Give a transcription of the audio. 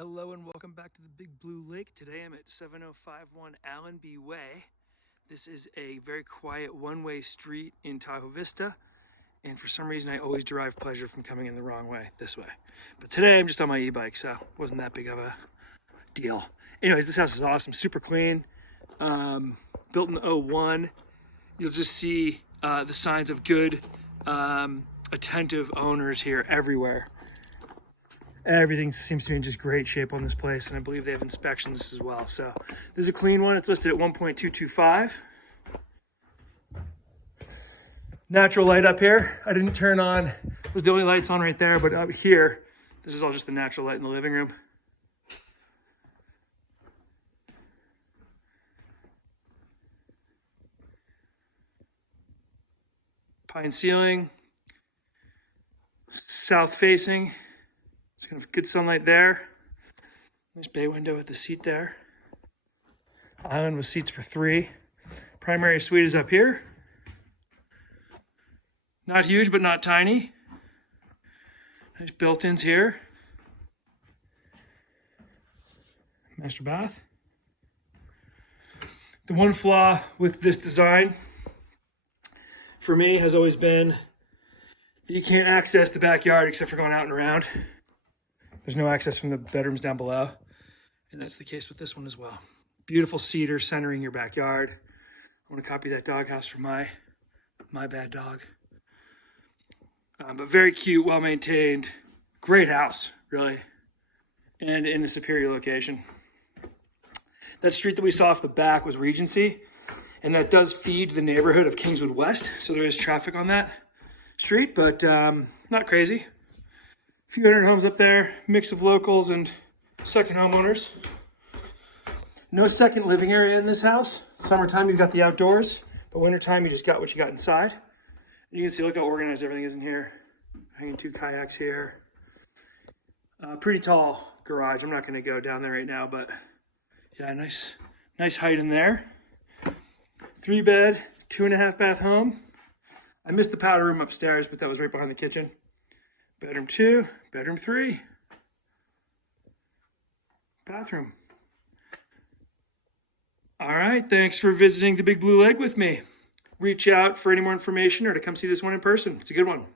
Hello and welcome back to the Big Blue Lake. Today I'm at 7051 Allenby Way. This is a very quiet one-way street in Tahoe Vista, and for some reason I always derive pleasure from coming in the wrong way, this way. But today I'm just on my e-bike, so it wasn't that big of a deal. Anyways, this house is awesome, super clean, built in '01. You'll just see the signs of good, attentive owners here everywhere. Everything seems to be in just great shape on this place, and I believe they have inspections as well. So this is a clean one. It's listed at 1.225. Natural light up here. I didn't turn on, was the only lights on right there, but up here, this is all just the natural light in the living room. Pine ceiling, south facing. It's gonna have good sunlight there. Nice bay window with the seat there. Island with seats for 3. Primary suite is up here. Not huge, but not tiny. Nice built-ins here. Master bath. The one flaw with this design for me has always been that you can't access the backyard except for going out and around. There's no access from the bedrooms down below, and that's the case with this one as well. Beautiful cedar centering your backyard. I want to copy that doghouse from my bad dog. But very cute, well maintained, great house, really, and in a superior location. That street that we saw off the back was Regency, and that does feed the neighborhood of Kingswood West, so there is traffic on that street, but not crazy. A few hundred homes up there, mix of locals and second homeowners. No second living area in this house. Summertime, you've got the outdoors, but wintertime, you just got what you got inside. You can see, look how organized everything is in here. Hanging 2 kayaks here. Pretty tall garage. I'm not gonna go down there right now, but yeah, nice height in there. 3-bed, 2.5 bath home. I missed the powder room upstairs, but that was right behind the kitchen. Bedroom 2, bedroom 3, bathroom. All right, thanks for visiting the Big Blue Lake with me. Reach out for any more information or to come see this one in person. It's a good one.